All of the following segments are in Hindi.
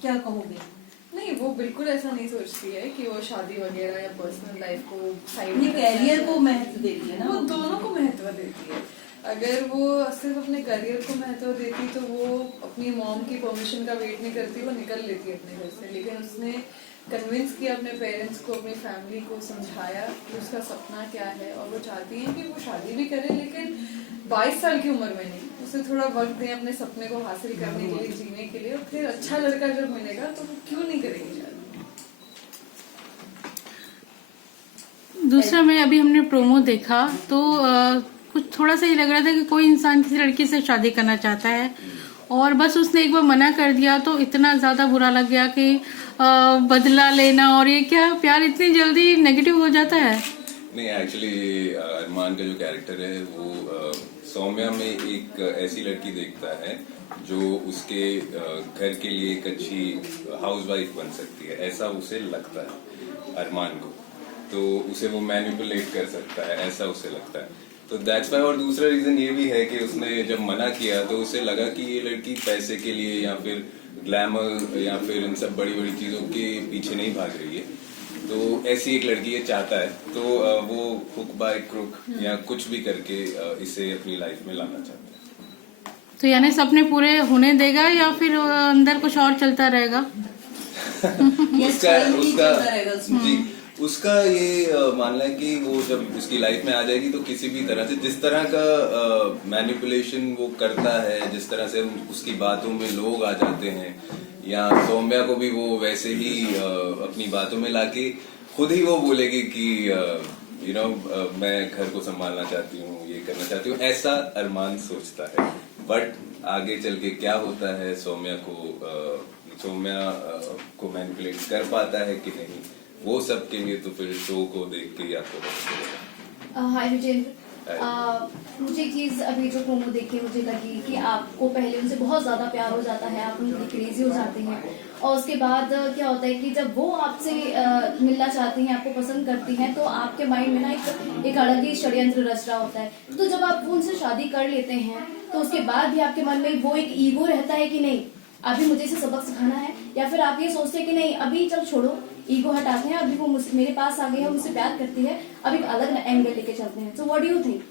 क्या कहोगे? नहीं, वो बिल्कुल ऐसा नहीं सोचती है कि वो शादी वगैरह या पर्सनल लाइफ को साइड अपने में कैरियर को महत्व देती है ना वो दोनों को महत्व देती है। अगर वो सिर्फ अपने करियर को महत्व देती तो वो अपनी मॉम की परमिशन का वेट नहीं करती, वो निकल लेती अपने घर से। लेकिन उसने कन्विंस किया अपने पेरेंट्स को, अपनी फैमिली को समझाया कि उसका सपना क्या है और वो चाहती है कि वो शादी भी करे, लेकिन 22 साल की उम्र में नहीं, उसे थोड़ा वक्त दें अपने सपने को हासिल करने के लिए, जीने के लिए। और फिर अच्छा लड़का जब मिलेगा तो वो क्यों नहीं करेगी शादी। दूसरा में अभी हमने प्रोमो देखा तो कुछ थोड़ा सा ही लग रहा था कि कोई इंसान किसी लड़की से शादी करना चाहता है और बस उसने एक बार मना कर दिया तो इतना ज़्यादा बुरा लग गया कि बदला लेना और ये क्या प्यार इतनी जल्दी नेगेटिव हो जाता है। नहीं, एक्चुअली अरमान का जो कैरेक्टर है वो सौम्या में एक ऐसी लड़की देखता है जो उसके घर के लिए एक अच्छी हाउसवाइफ बन सकती है, ऐसा उसे लगता है अरमान को। तो उसे वो मैनिपुलेट कर सकता है, ऐसा उसे लगता है। तो दैट्स वाई। और दूसरा रीजन ये भी है कि उसने जब मना किया तो उसे लगा कि ये लड़की पैसे के लिए या फिर ग्लैमर या फिर इन सब बड़ी बड़ी चीजों के पीछे नहीं भाग रही है। तो ऐसी एक लड़की ये चाहता है, तो वो हुक बाय क्रुक या कुछ भी करके इसे अपनी लाइफ में लाना चाहता है। तो यानी सपने पूरे होने देगा या फिर अंदर कुछ और चलता रहेगा? उसका ये मानना है कि वो जब उसकी लाइफ में आ जाएगी तो किसी भी तरह से, जिस तरह का मैनिपुलेशन वो करता है, जिस तरह से उसकी बातों में लोग आ जाते हैं, या सौम्या को भी वो वैसे ही अपनी बातों में लाके खुद ही वो बोलेगी कि मैं घर को संभालना चाहती हूँ, ये करना चाहती हूँ, ऐसा अरमान सोचता है। बट आगे चल के क्या होता है, सौम्या को मैनिपुलेट कर पाता है कि नहीं, वो सब के लिए तो फिर शो को देख के ही आपको पता चलेगा। हाय विजेंद्र, मुझे एक चीज अभी जो प्रोमो देखी मुझे लगी कि आपको पहले उनसे बहुत ज्यादा प्यार हो जाता है, आप उनकी क्रेजी हो जाते हैं, और उसके बाद क्या होता है कि जब वो आपसे मिलना चाहती हैं, आपको पसंद करती हैं, तो आपके माइंड में ना एक अलग ही षड्यंत्र रच रहा होता है। तो जब आप उनसे शादी कर लेते हैं तो उसके बाद भी आपके मन में वो एक ईगो रहता है कि नहीं अभी मुझे इसे सबक सिखाना है, या फिर आप ये सोचते हैं कि नहीं अभी चल छोड़ो, ईगो हटाते हैं, अभी वो मेरे पास आ गई है, मुझसे प्यार करती है, अब एक अलग एंगल लेके चलते हैं। So what do you think?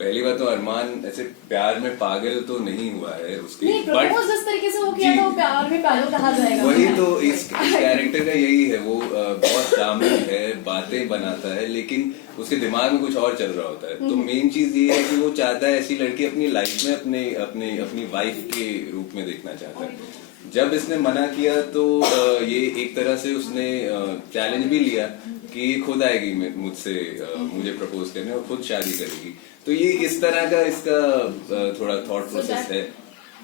पहली बात तो अरमान ऐसे प्यार में पागल तो नहीं हुआ है उसकी, नहीं, प्रपोज जिस तरीके से वो किया था वो प्यार में पागल कहा जाएगा। वही तो इस कैरेक्टर का यही है, वो बहुत चार्मिंग है, बातें बनाता है, लेकिन उसके दिमाग में कुछ और चल रहा होता है। तो मेन चीज ये है कि वो चाहता है ऐसी लड़की अपनी लाइफ में अपनी वाइफ के रूप में देखना चाहता है। जब इसने मना किया तो ये एक तरह से उसने चैलेंज भी लिया कि खुद आएगी मुझसे मुझे प्रपोज करने और खुद शादी करेगी। तो ये इस तरह का इसका थोड़ा थॉट प्रोसेस है।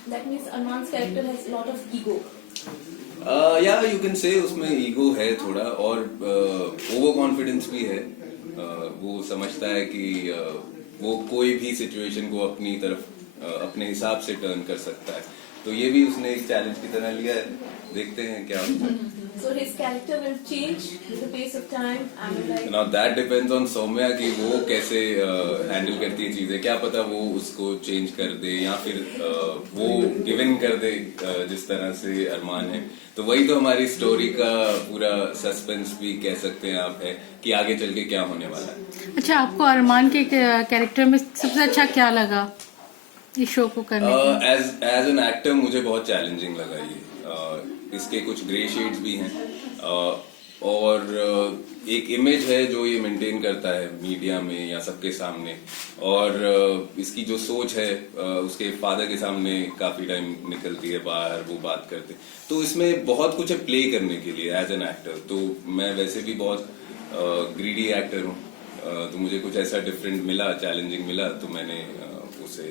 That means Arman's character has a lot of ego. या यू कैन से उसमें ईगो है थोड़ा, और ओवर कॉन्फिडेंस भी है। वो समझता है कि वो कोई भी सिचुएशन को अपनी तरफ अपने हिसाब से टर्न कर सकता है। तो ये भी उसने एक चैलेंज की तरह लिया है, देखते हैं क्या होता है। So his character will change with the pace of time. I mean like. Now that depends on Saumya कि वो कैसे हैंडल करती है चीजें। क्या पता वो उसको चेंज कर दे या फिर वो गिव इन कर दे जिस तरह से अरमान है। तो वही तो हमारी स्टोरी का पूरा सस्पेंस भी कह सकते हैं आप, है कि आगे चल के क्या होने वाला है। अच्छा, आपको अरमान के कैरेक्टर में सबसे अच्छा क्या लगा इस शो को करने में? एज एन एक्टर मुझे बहुत चैलेंजिंग लगा ये। इसके कुछ ग्रे शेड्स भी हैं, और एक इमेज है जो ये मेंटेन करता है मीडिया में या सबके सामने, और इसकी जो सोच है उसके फादर के सामने काफी टाइम निकलती है बाहर, वो बात करते। तो इसमें बहुत कुछ है प्ले करने के लिए एज एन एक्टर। तो मैं वैसे भी बहुत ग्रीडी एक्टर हूँ, तो मुझे कुछ ऐसा डिफरेंट मिला, चैलेंजिंग मिला, तो मैंने उसे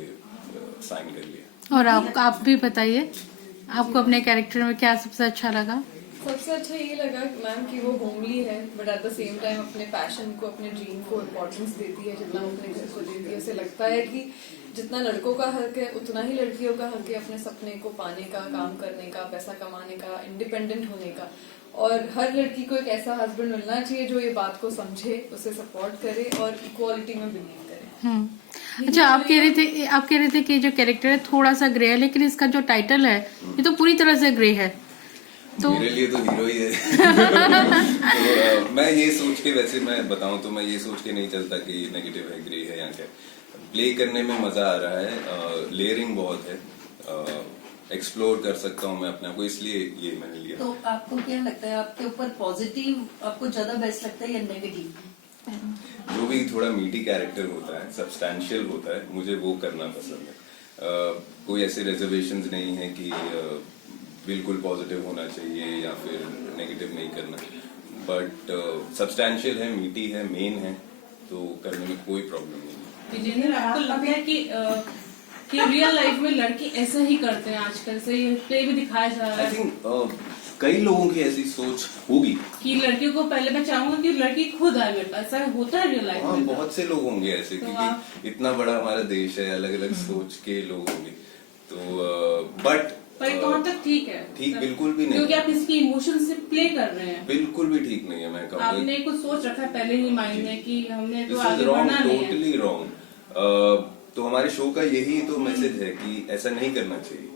साइन कर लिया। और आप भी बताइए, आपको अपने कैरेक्टर में क्या सबसे अच्छा लगा? सबसे अच्छा ये लगा मैम कि वो होमली है, but at the same time अपने पैशन को, अपने ड्रीम को इम्पोर्टेंस देती है जितना वो अपने घर को देती है। उसे लगता है कि जितना लड़कों का हक है उतना ही लड़कियों का हक है अपने सपने को पाने का, काम करने का, पैसा कमाने का, इंडिपेंडेंट होने का। और हर लड़की को एक ऐसा हस्बैंड मिलना चाहिए जो ये बात को समझे, उसे सपोर्ट करे और इक्वालिटी में बिलीव करे। अच्छा, आप कह रहे थे कि जो कैरेक्टर है थोड़ा सा ग्रे है, लेकिन इसका जो टाइटल है ये तो पूरी तरह से ग्रे है। तो मेरे लिए तो हीरो ही है। तो मैं ये सोच के, वैसे मैं बताऊं तो मैं ये सोच के नहीं चलता कि नेगेटिव है, ग्रे है या क्या। प्ले करने में मजा आ रहा है, लेयरिंग बहुत है, एक्सप्लोर कर सकता हूँ मैं अपने आप को, इसलिए ये मैंने लिया। तो आपको क्या लगता है, आपके ऊपर पॉजिटिव आपको ज्यादा बेस्ट लगता है या नेगेटिव? जो भी थोड़ा मीटी कैरेक्टर होता है, सब्सटैंशियल होता है, मुझे वो करना पसंद है। कोई ऐसे रिजर्वेशंस नहीं है कि बिल्कुल पॉजिटिव होना चाहिए या फिर नेगेटिव नहीं करना, बट सब्सटैंशियल है, मीटी है, मेन है, तो करने में कोई प्रॉब्लम नहीं है। विजेंद्र, आपको लगता है कि रियल लाइफ में लड़की ऐसा ही करते हैं आजकल से, ये प्ले भी दिखाया जा रहा आई है थिंक कई लोगों की ऐसी सोच होगी कि लड़कियों को, पहले मैं चाहूंगा कि लड़की खुद आए मेरे पास, ऐसा होता है रियल लाइफ हाँ, में? बहुत से लोग होंगे ऐसे, तो क्योंकि इतना बड़ा हमारा देश है, अलग अलग सोच के लोग होंगे, तो बट पर ये कहाँ तक ठीक है? ठीक बिल्कुल भी नहीं, क्योंकि आप इसकी इमोशन से प्ले कर रहे हैं। बिल्कुल भी ठीक नहीं है। मैं कहूँगा आपने कुछ सोच रखा है पहले ही माइंड में कि हमने तो दिस इज आगे रॉन्ग, बढ़ना नहीं है। Totally wrong. तो हमारे शो का यही तो मैसेज है कि ऐसा नहीं करना चाहिए,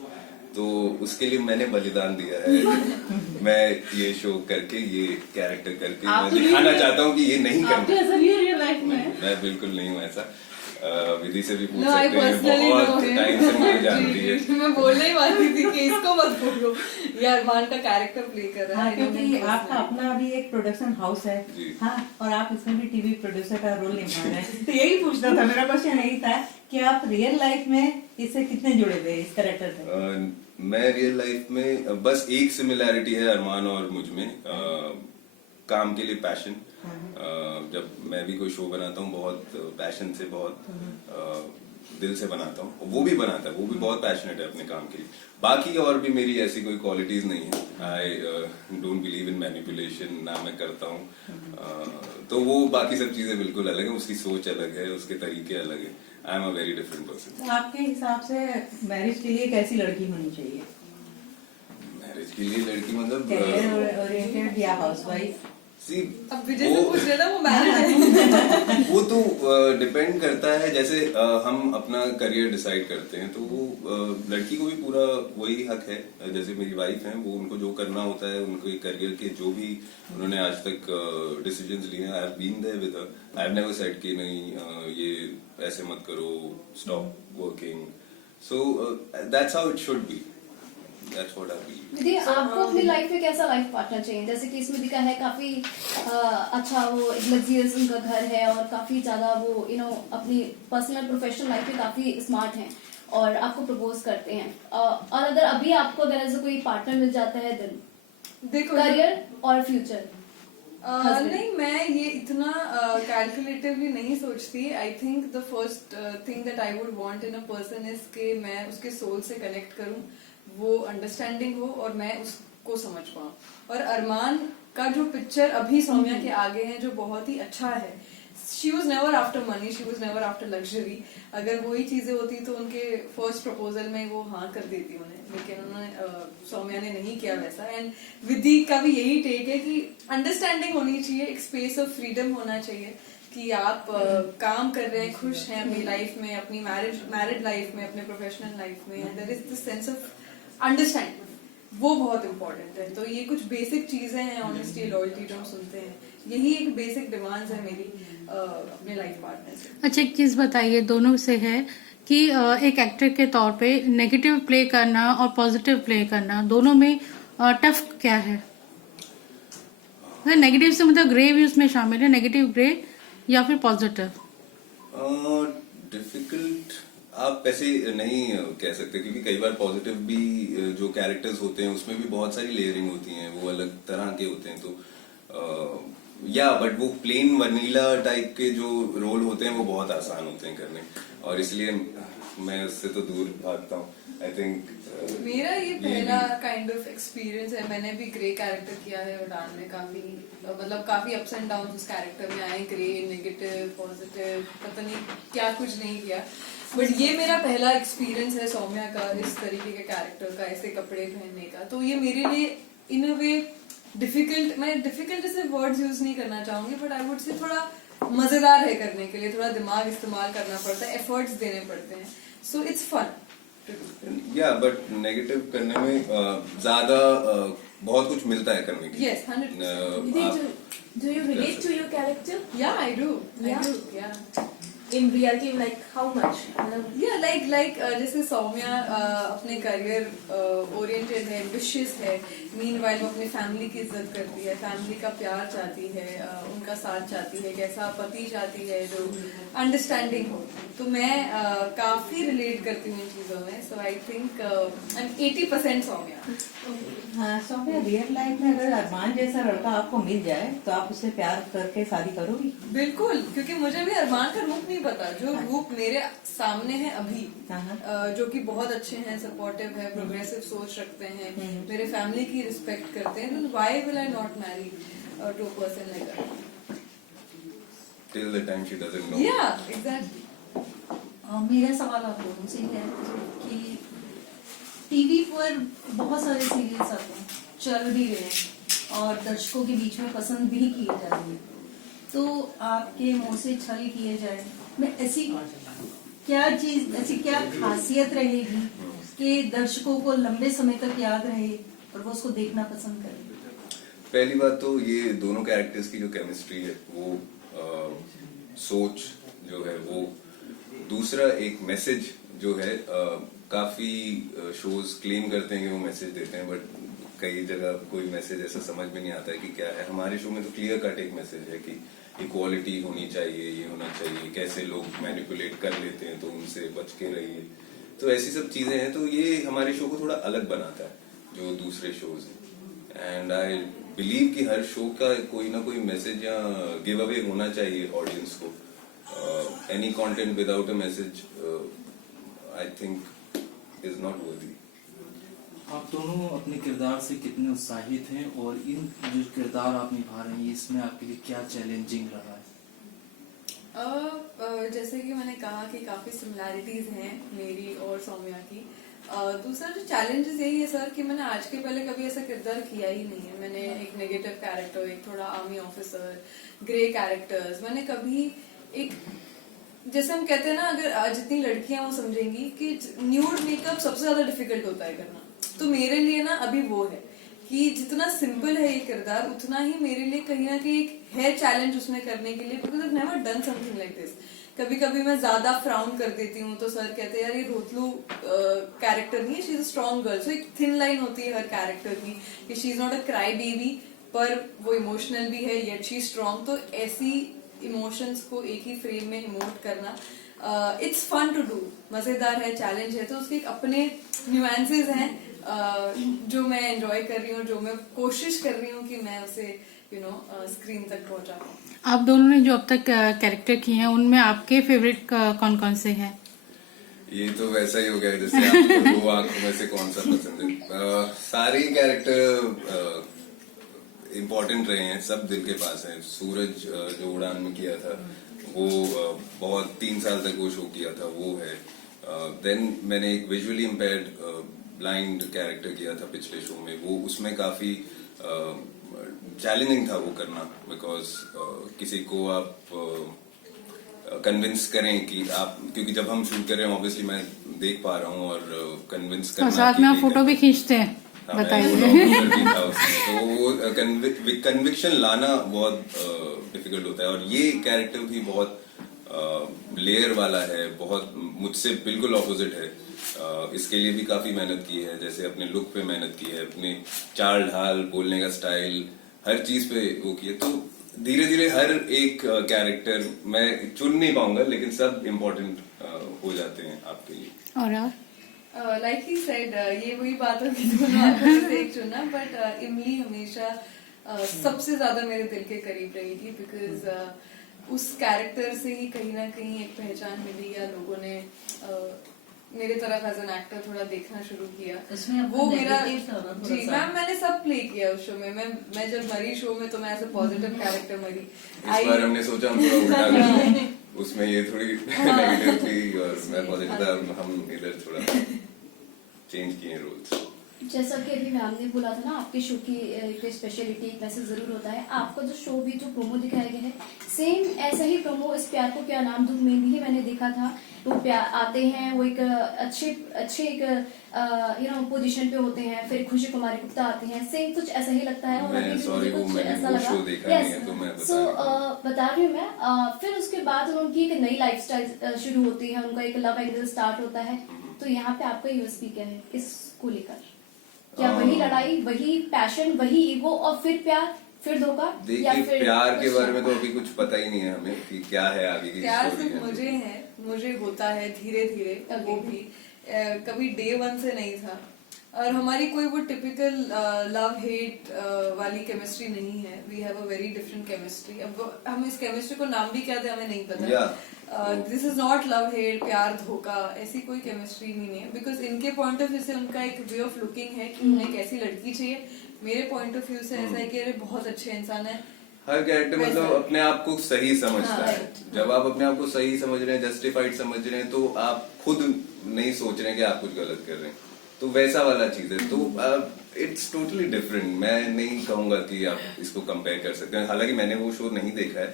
तो उसके लिए मैंने बलिदान दिया है। मैं ये शो करके, ये कैरेक्टर करके आप मैं तो दिखाना नहीं- चाहता हूँ कि ये नहीं आप तो करना। ऐसा नहीं है रियल लाइफ में। मैं बिल्कुल नहीं हूँ ऐसा। विधि से भी पूछ No, I सकते हैं, personally बहुत know him. टाइम से मुझे जानती है। जी, मैं बोलने ही वाली थी कि इसको मत बोलो, ये अरमान का कैरेक्टर प्ले कर रहा हाँ, है। क्योंकि आपका अपना भी एक प्रोडक्शन हाउस है, जी। हाँ, और आप इसमें भी टीवी प्रोड्यूसर का रोल निभा रहे हैं। तो यही पूछना था, मेरा क्वेश्चन यही था कि आप रियल लाइफ में इससे कितने जुड़े हुए इस कैरेक्टर से? मैं रियल लाइफ में बस एक सिमिलैरिटी है अरमान और मुझ में, काम के लिए पैशन। जब मैं भी कोई शो बनाता हूँ, बहुत पैशन से, बहुत दिल से बनाता हूँ। वो भी बनाता है, वो भी बहुत पैशनेट है अपने काम के लिए। बाकी और भी मेरी ऐसी कोई क्वालिटीज नहीं है। I don't believe in manipulation, ना मैं करता हूँ। तो वो बाकी सब चीजें बिल्कुल अलग है, उसकी सोच अलग है, उसके तरीके अलग है। I am a very different person. तो आपके हिसाब से मैरिज के लिए कैसी लड़की होनी चाहिए? मैरिज के लिए लड़की मतलब कैरियर ओरिएंटेड या हाउसवाइफ? सी अब विजय से पूछ रहे ना, वो मैरिड है। वो तो डिपेंड करता है, जैसे हम अपना करियर डिसाइड करते हैं तो वो लड़की को भी पूरा वही हक है। जैसे मेरी वाइफ है, वो उनको जो करना होता है, उनको करियर के जो भी उन्होंने आज तक डिसीजंस लिए हैं, I have been there with her. I have never said कि नहीं ये ऐसे मत करो, stop working. So that's how it should be, that's what I believe. दीदी, आपको अपनी लाइफ में कैसा लाइफ पार्टनर चाहिए? जैसे कि इसमें दिखा है काफी अच्छा, वो एक लग्जरियस उनका घर है और काफी ज्यादा वो अपनी पर्सनल प्रोफेशनल लाइफ में काफी स्मार्ट हैं और आपको प्रपोज करते हैं। और अगर अभी आपको अगर ऐसा कोई पार्टनर मिल जाता है, देन देखो, करियर और फ्यूचर? नहीं, मैं ये इतना कैलकुलेटिवली नहीं सोचती। I think the first thing that I would want in a person is कि मैं उसके सोल से कनेक्ट करूं, वो अंडरस्टैंडिंग हो और मैं उसको समझ पाऊं। और अरमान का जो पिक्चर अभी सौम्या के आगे है, जो बहुत ही अच्छा है। She was never after money, she was never after luxury. अगर वही चीजें होती तो उनके फर्स्ट प्रपोजल में वो हाँ कर देती उन्हें, लेकिन उन्होंने सौम्या ने नहीं किया वैसा। एंड विधि का भी यही टेक है कि अंडरस्टैंडिंग होनी चाहिए, एक स्पेस ऑफ फ्रीडम होना चाहिए कि आप काम कर रहे हैं, खुश हैं अपनी लाइफ में, अपनी मैरिड लाइफ में, अपने प्रोफेशनल लाइफ में, there is this sense of understanding, वो बहुत इंपॉर्टेंट है। तो ये कुछ बेसिक चीजें हैं, ऑनेस्टी, लॉयल्टी जो हम सुनते हैं, यही एक बेसिक डिमांड्स है मेरी अपने लाइफ पार्टनर से। अच्छा, एक चीज बताइए, दोनों से है कि एक एक्टर के तौर पे नेगेटिव प्ले करना और पॉजिटिव प्ले करना, दोनों में टफ क्या है? नेगेटिव से मतलब ग्रे भी उसमें शामिल है, नेगेटिव ग्रे या फिर पॉजिटिव? डिफिकल्ट आप ऐसे नहीं कह सकते, क्योंकि कई बार पॉजिटिव भी जो कैरेक्टर्स होते हैं उसमें भी बहुत सारी लेयरिंग होती हैं, वो अलग तरह के होते हैं। तो बट वो प्लेन वनीला टाइप के जो रोल होते हैं वो बहुत आसान होते हैं करने, और इसलिए मैं उससे तो दूर भागता हूँ। आई थिंक मेरा ये पहला काइंड ऑफ एक्सपीरियंस है। मैंने भी ग्रे कैरेक्टर किया है उड़ान में, काफी अप्स एंड डाउन उस कैरेक्टर में आए, ग्रे, नेगेटिव, पॉजिटिव, पता नहीं क्या कुछ नहीं किया। बट ये मेरा पहला एक्सपीरियंस है सौम्या का, इस तरीके के कैरेक्टर का, ऐसे कपड़े पहनने का। तो ये मेरे लिए इन अ वे डिफिकल्ट, मैं डिफिकल्ट जैसे वर्ड्स यूज नहीं करना चाहूंगी, बट आई वुड से थोड़ा मजेदार है करने के लिए, थोड़ा दिमाग इस्तेमाल करना पड़ता है, एफर्ट्स देने पड़ते हैं। So it's fun. But negative करने में ज्यादा बहुत कुछ मिलता है करने के लिए। Yes, 100%. आप- Do you relate to your character Yeah, I do. Yeah? I do. Yeah. in reality? Like how much? Yeah, like जैसे सौम्या अपने करियर ओरिएंटेड है, एम्बिशियस है, मीनवाइल वो अपनी फैमिली की इज्जत करती है, फैमिली का प्यार चाहती है, उनका साथ चाहती है, कैसा पति चाहती है जो अंडरस्टैंडिंग हो। तो मैं काफी रिलेट करती हूँ इन चीजों में। So I think I am 80% Saumya. हाँ, सौम्या, रियल लाइफ में अगर अरमान जैसा लड़का आपको मिल जाए तो आप उससे प्यार करके शादी करोगी? बिल्कुल, क्योंकि मुझे भी अरमान का रूप नहीं पता। जो रूप मेरे सामने है अभी, जो कि बहुत अच्छे हैं, सपोर्टिव है, प्रोग्रेसिव सोच रखते हैं, मेरे फैमिली की रिस्पेक्ट करते हैं, तो why will I not marry to a person like that? Till the time she doesn't know. Yeah, exactly. मेरा सवाल आप लोगों से है कि टीवी पर बहुत सारे सीरियल्स आते हैं, चल भी रहे हैं और दर्शकों के बीच में पसंद भी किए जा रहे हैं, तो आपके मुंह से छल किए जाए में ऐसी क्या चीज, ऐसी क्या खासियत रहेगी कि दर्शकों को लंबे समय तक याद रहे और वो उसको देखना पसंद करें? पहली बात तो ये दोनों कैरेक्टर्स की जो केमिस्ट्री है वो सोच जो है वो, दूसरा एक मैसेज जो है काफी शोज क्लेम करते हैं कि वो मैसेज देते हैं, बट कई जगह कोई मैसेज ऐसा समझ में नहीं आता है कि क्या है। हमारे शो में तो क्लियर कट एक मैसेज है कि इक्वालिटी होनी चाहिए, ये होना चाहिए, कैसे लोग मैनिपुलेट कर लेते हैं तो उनसे बच के रहिए। तो ऐसी सब चीजें हैं, तो ये हमारे शो को थोड़ा अलग बनाता है जो दूसरे शोज हैं। एंड आई बिलीव कि हर शो का कोई ना कोई मैसेज या गिव अवे होना चाहिए ऑडियंस को। Any content without a message I think is not worthy. आप दोनों अपने किरदार से कितने उत्साहित हैं और इन जो किरदार आप निभा रहे हैं इसमें आपके लिए क्या चैलेंजिंग रहा है? जैसे कि मैंने कहा कि काफी सिमिलैरिटीज हैं मेरी और सौम्या की। दूसरा जो चैलेंजेस यही है सर कि मैंने आज के पहले कभी ऐसा किरदार किया ही नहीं है। मैंने एक नेगेटिव कैरेक्टर, एक थोड़ा आर्मी ऑफिसर, ग्रे कैरेक्टर्स, मैंने कभी एक, जैसे हम कहते हैं ना, अगर जितनी लड़कियां वो समझेंगी कि न्यूड मेकअप सबसे ज्यादा डिफिकल्ट होता है करना, तो मेरे लिए ना अभी वो है कि जितना सिंपल है ये किरदार उतना ही मेरे लिए कहीं ना कहीं एक है चैलेंज उसमें करने के लिए, because I never done something like this. कभी कभी मैं ज्यादा फ्राउन कर देती हूँ तो सर कहते हैं यार ये रोतलू कैरेक्टर नहीं है, she is a strong girl. So एक थिन लाइन होती है हर कैरेक्टर की कि she is not a cry baby, पर वो इमोशनल भी है येट शी स्ट्रॉन्ग। तो ऐसी इमोशंस को एक ही फ्रेम में इमोट करना इट्स फन टू डू, मजेदार है, चैलेंज है। तो उसके एक अपने न्यूएंसेस हैं जो मैं एंजॉय कर रही हूँ, जो मैं कोशिश कर रही हूँ कि मैं उसे स्क्रीन तक पहुंचा पाऊँ। आप दोनों ने जो अब तक कैरेक्टर किए हैं उनमें आपके फेवरेट कौन कौन से हैं? ये तो वैसा ही हो गया जैसे आपको दो आंखों में से कौन सा पसंद है। सारे कैरेक्टर इम्पोर्टेंट रहे हैं, सब दिल के पास हैं। सूरज जो उड़ान में किया था वो बहुत 3 साल तक वो शो किया था, वो है। देन मैंने एक विजुअली इम्पेयर्ड ब्लाइंड कैरेक्टर किया था पिछले शो में, वो उसमें काफी चैलेंजिंग था वो करना, बिकॉज किसी को आप कन्विंस करें कि आप, क्योंकि जब हम शूट कर रहे हैं ऑब्वियसली मैं देख पा रहा हूँ, और कन्विंस करना, और साथ में आप फोटो भी खींचते हैं, बताइए। तो वो कन्विक्शन लाना बहुत डिफिकल्ट होता है, और ये कैरेक्टर भी बहुत लेयर वाला है, बहुत मुझसे बिल्कुल ऑपोजिट है। इसके लिए भी काफी मेहनत की है, जैसे अपने लुक पे मेहनत की है, अपने चाल ढाल, बोलने का स्टाइल, हर चीज पे वो किए। तो धीरे धीरे हर एक कैरेक्टर मैं चुन नहीं पाऊंगा, लेकिन सब इम्पोर्टेंट हो जाते हैं आपके लिए। और लाइक ही सेड, ये वही बात होगी दोनों आंखों से एक चुनना, बट इमली हमेशा सबसे ज्यादा मेरे दिल के करीब रही थी, बिकॉज उस कैरेक्टर से ही कहीं ना कहीं एक पहचान मिली, या लोगों ने मेरे तरफ एज एन एक्टर थोड़ा देखना शुरू किया। उसमें वो मेरा जी मैंने सब प्ले किया उस शो में। मैं जब मरी शो में तो मैं एज अ पॉजिटिव कैरेक्टर मरी। इस बार हमने सोचा हम थोड़ा उल्टा करें, उसमें ये थोड़ी नेगेटिव थी और मैं पॉजिटिव था, हम इधर थोड़ा चेंज किए रोल्स। जैसा कि अभी मैम ने बोला था ना, आपके शो की एक स्पेशलिटी, एक मैसेज जरूर होता है। आपका जो शो भी, जो प्रोमो दिखाया गया है, सेम ऐसा ही प्रोमो इस प्यार को क्या नाम दूं में भी मैंने देखा था। वो प्यार आते हैं, वो एक अच्छे एक पोजीशन पे होते हैं, फिर खुशी कुमारी गुप्ता आती हैं, सेम कुछ ऐसा ही लगता है। और अभी भी मुझे कुछ ऐसा लगा, बता रही हूँ मैं। फिर उसके बाद उनकी एक नई लाइफस्टाइल शुरू होती है, उनका एक लव एंगल स्टार्ट होता है। तो यहाँ पे आपका यूएसपी क्या है इसको लेकर? क्या वही लड़ाई, वही पैशन, वही ईगो और फिर प्यार, फिर धोखा? देखिए, प्यार के बारे में तो अभी कुछ पता ही नहीं है हमें कि क्या है आगे की प्यार स्टोरी सिर्फ मुझे है, मुझे होता है धीरे धीरे। वो भी कभी डे वन से नहीं था। और हमारी कोई वो टिपिकल लव हेट वाली केमिस्ट्री नहीं है। We have a very different chemistry. अब हम इस केमिस्ट्री को नाम भी क्या दे हमें नहीं पता। This is not love hate, प्यार धोखा, ऐसी कोई केमिस्ट्री नहीं है। बिकॉज इनके पॉइंट ऑफ व्यू से उनका एक वे ऑफ लुकिंग है कि उन्हें कैसी लड़की चाहिए। मेरे पॉइंट ऑफ व्यू से ऐसा है कि अरे बहुत अच्छे इंसान है। हर कैरेक्टर मतलब अपने आप को सही समझता है। जब आप अपने आप को सही समझ रहे हैं, जस्टिफाइड समझ रहे हैं, तो आप खुद नहीं सोच रहे हैं कि आप कुछ गलत कर रहे हैं। तो वैसा वाला चीज है। तो इट्स टोटली डिफरेंट। मैं नहीं कहूंगा कि आप इसको कंपेयर कर सकते हैं। हालांकि मैंने वो शो नहीं देखा है,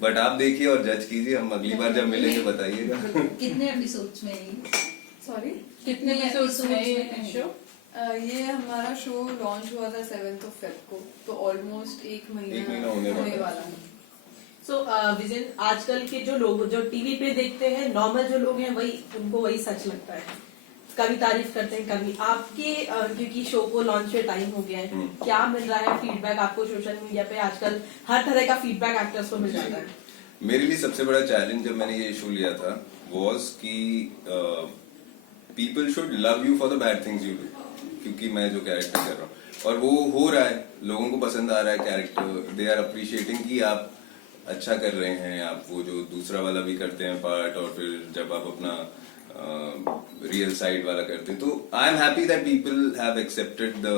बट आप देखिए और जज कीजिए। हम अगली बार जब मिलेंगे बताइएगा। कितने एपिसोड्स में? सॉरी, कितने एपिसोड्स में शो? ये हमारा शो लॉन्च हुआ था 7 Feb को, तो ऑलमोस्ट एक महीना होने वाला है। सो विजन, आजकल के जो लोग जो टीवी पे देखते हैं, नॉर्मल जो लोग हैं, वही उनको वही सच लगता है। कभी तारीफ करते हैं, कभी आपके क्योंकि शो को लॉन्च में टाइम हो गया है, क्या मिल रहा है फीडबैक आपको सोशल मीडिया पे? आजकल हर तरह का फीडबैक एक्टर्स को मिल जाता है। मेरे लिए सबसे बड़ा चैलेंज जब मैंने ये शो लिया था वाज कि people should love you for the bad things you do, क्योंकि मैं जो कैरेक्टर कर रहा हूँ और वो हो रहा है, लोगों को पसंद आ रहा है कैरेक्टर। दे आर अप्रिशिएटिंग कि आप अच्छा कर रहे हैं। आप वो जो दूसरा वाला भी करते हैं पार्ट, और फिर जब आप अपना रियल साइड वाला करते हैं, तो I am happy that people have accepted the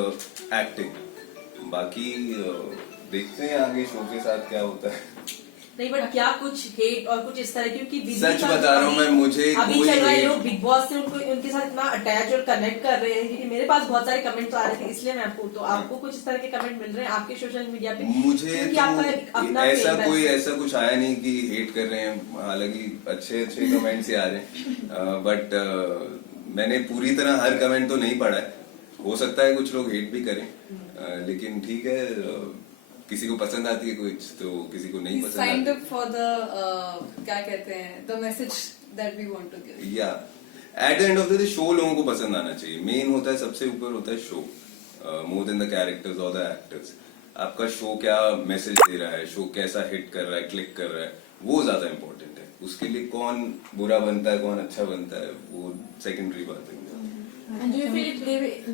acting. बाकी देखते हैं आगे शो के साथ क्या होता है। नहीं, बट क्या कुछ हेट और कुछ इस तरह, क्योंकि सच बता रहा हूँ मैं, मुझे अभी चल रहा है लोग बिग बॉस से उनके साथ इतना अटैच और कनेक्ट कर रहे हैं, क्योंकि मेरे पास बहुत सारे कमेंट तो आ रहे थे, इसलिए मैं आपको कुछ इस तरह के कमेंट मिल रहे हैं आपके सोशल मीडिया पे? मुझे तो ऐसा कुछ आया नहीं कि हेट कर रहे हैं। हालांकि अच्छे कमेंट्स ही आ रहे हैं, बट मैंने पूरी तरह हर कमेंट तो नहीं पढ़ा है। हो सकता है कुछ लोग हेट भी करें, लेकिन ठीक है, किसी को पसंद आती है कुछ, तो किसी को नहीं पसंद आती। up for the क्या कहते हैं, the message that we want to give. या at the end of the day show लोगों को पसंद आना चाहिए। मेन होता है, सबसे ऊपर होता है show, more than the characters और द एक्टर्स। आपका शो क्या मैसेज दे रहा है, शो कैसा हिट कर रहा है, क्लिक कर रहा है, वो ज्यादा इम्पोर्टेंट है। उसके लिए कौन बुरा बनता है, कौन अच्छा बनता है, वो सेकेंडरी बात है। And do you feel it